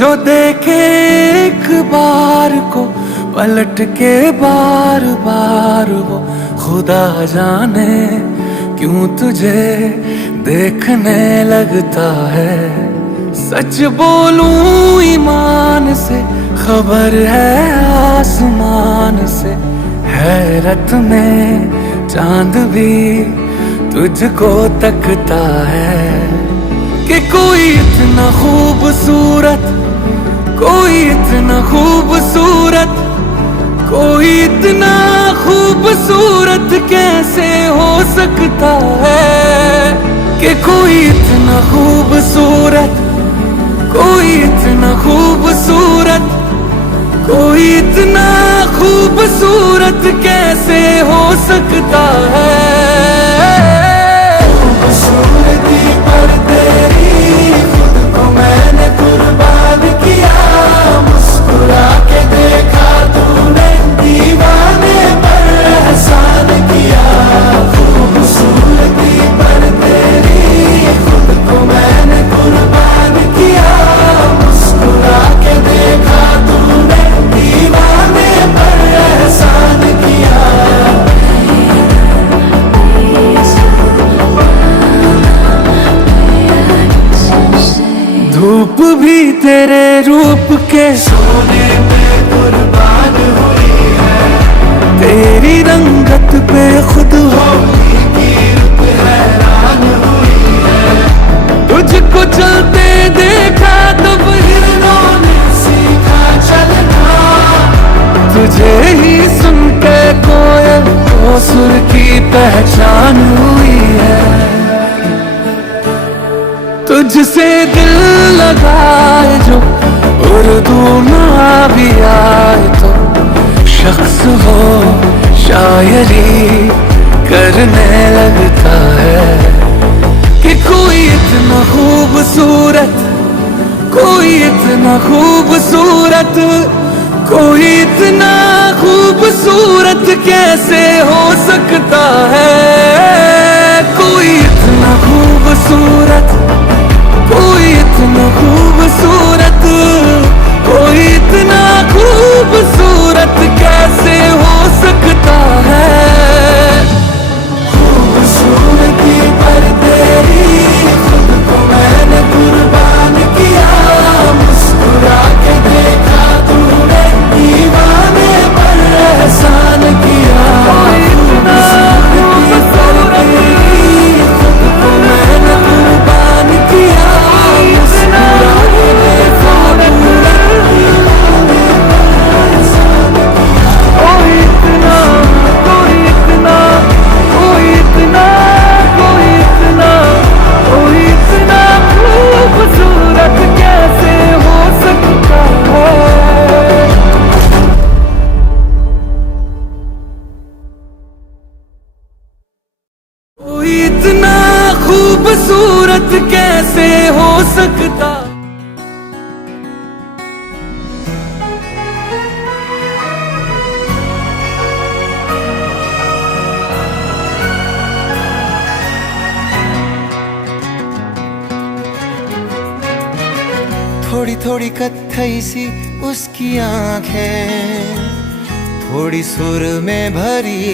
जो देखे एक बार को पलट के बार बार वो, खुदा जाने क्यों तुझे देखने लगता है। सच बोलूं ईमान से, खबर है आसमान से, हैरत में चांद भी तुझको तकता है। कि कोई इतना खूबसूरत, कोई इतना खूबसूरत, कोई इतना खूबसूरत कैसे हो सकता है। कि कोई इतना खूबसूरत, कोई इतना खूबसूरत, कोई इतना खूबसूरत कैसे हो सकता है। खूबसूरती पर तेरी खुद को मैंने कुर्बान किया, मुस्कुरा के देखा तूने, दीवाने पर एहसान किया। खूबसूरती पर तेरी खुद को मैंने कुर्बान किया, मुस्कुरा के देखा तूने, दीवाने पर एहसान किया। धूप भी तेरे रूप के सोने पे कुर्बान हुई है, तेरी रंगत पे खुद होली की रुत हैरान हुई है। तुझको चलते देखा तब हिरणों ने सीखा चलना, तुझे ही सुन के कोयल को सुर की पहचान हुई है। तुझसे दिल लगाए जो उर्दू ना भी आए तो, शख्स वो शायरी करने लगता है। कि कोई इतना खूबसूरत, कोई इतना खूबसूरत, कोई इतना खूबसूरत कैसे हो सकता है। कोई इतना खूबसूरत, कोई इतना खूबसूरत, कोई इतना खूबसूरत कैसे हो सकता है। खूबसूरती पर तेरी खुद को मैंने कुर्बान किया, मुस्कुरा के देखा तूने, दीवाने पर एहसान किया। खूबसूरती पर तेरी खुद को मैंने कुर्बान किया, मुस्कुरा के देखा तूने, दीवाने पर एहसान किया। कोई इतना, कोई इतना, कोई इतना, कोई इतना, कोई इतना खूबसूरत कैसे हो सकता है। कोई इतना खूबसूरत कैसे हो सकता। थोड़ी थोड़ी कत्थई सी उसकी आंखें, थोड़ी सुर में भरी,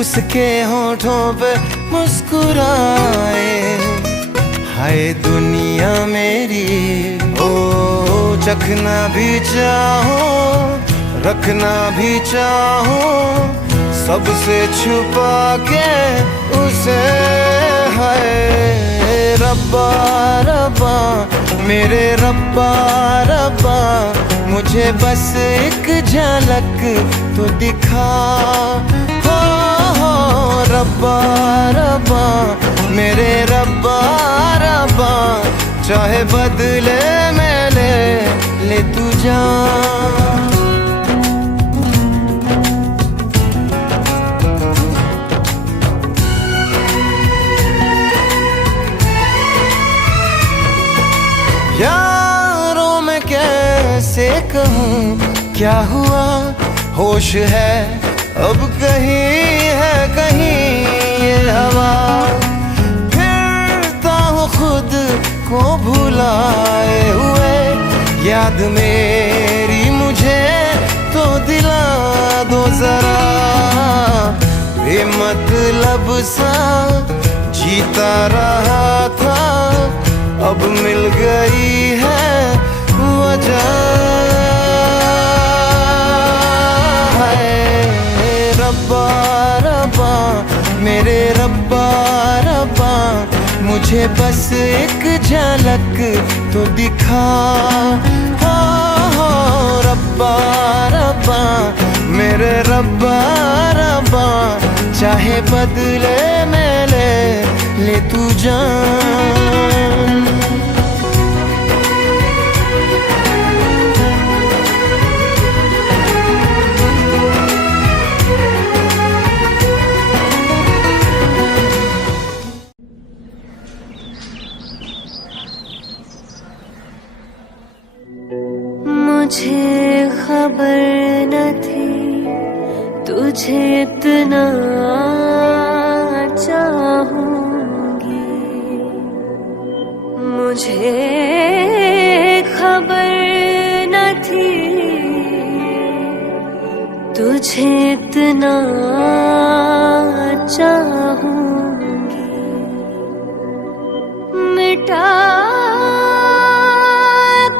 उसके होठों पे मुस्कुराए। हाय दुनिया मेरी, ओ चखना भी चाहो, रखना भी चाहो, सबसे छुपा के उसे। हाय रब्बा रब्बा मेरे रब्बा रब्बा, मुझे बस एक झलक तो दिखा। हो रब्बा रब्बा मेरे रब्बा रब्बा, चाहे बदले में ले तू जान। यारों मैं कैसे कहूँ क्या हुआ, होश है अब कहीं है कहीं ये हवा। फिरता हूँ खुद को भुलाए हुए, याद मेरी मुझे तो दिला दो जरा, बेमतलब सा जीता रहा था, अब मिल गई है वजह। रब्बा रब्बा मेरे रब्बा रब्बा, मुझे बस एक झलक तो दिखा। हो रब्बा रब्बा मेरे रब्बा रब्बा, चाहे बदले में ले तू जान। मुझे खबर न थी तुझे इतना चाहूंगी, मुझे खबर न थी तुझे इतना चाहूंगी। मिटा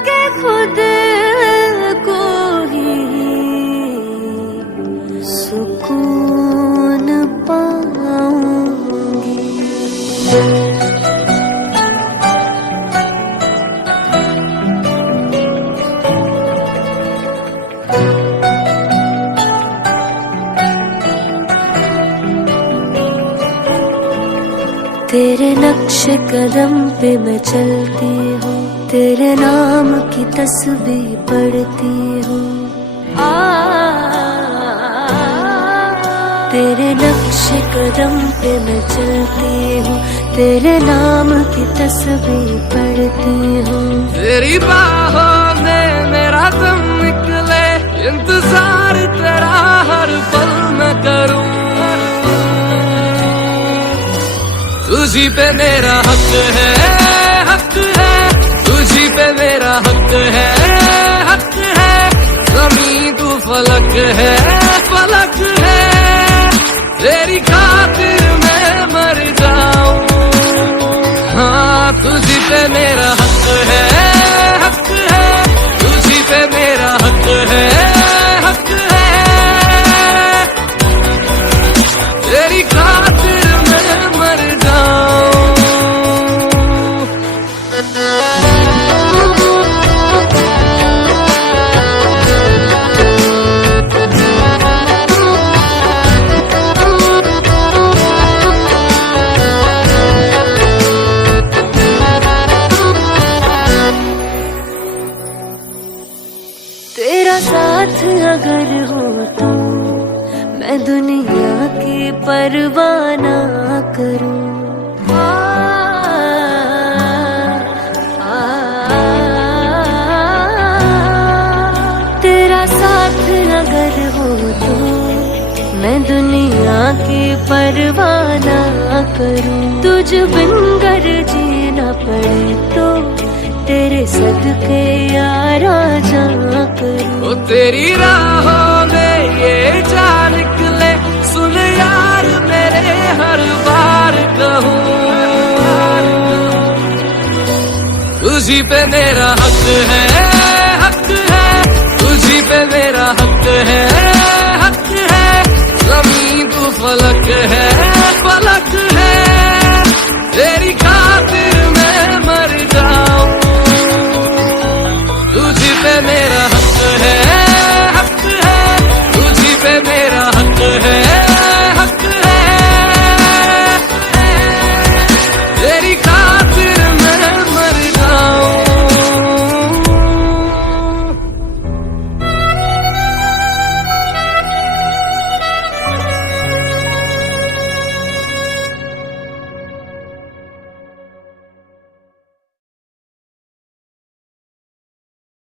के खुद सुकून पाऊंगी। तेरे नक्श कदम पे मैं चलती हूँ, तेरे नाम की तस्बीह पढ़ती हूँ। तेरे नक्श कदम पे मैं चलती हूँ, तेरे नाम की तस्बीह पढ़ती हूँ। तेरी बाहों में मेरा दम निकले, इंतजार तेरा हर पल मैं करूं। तुझी पे मेरा हक है, हक है, तुझी पे मेरा हक है, हक है। ज़मीं तू फलक है, फलक है, तेरी खातिर मैं मर जाऊं। हाँ तुझी पे मेरा हक है, हक है, तुझी पे मेरा हक है, हक है, तेरी खातिर मैं मर जाऊं। तेरा साथ अगर हो तो मैं दुनिया की परवाह ना करूं। तेरा साथ अगर हो तो मैं दुनिया की परवाह ना करूं। तुझ बिन गर जीना पड़े तो तेरे सदके यारा जा करूं। ओ तेरी राहों में ये जा निकले, सुन यार मेरे हर बार कहूँ। तुझी पे मेरा हक है,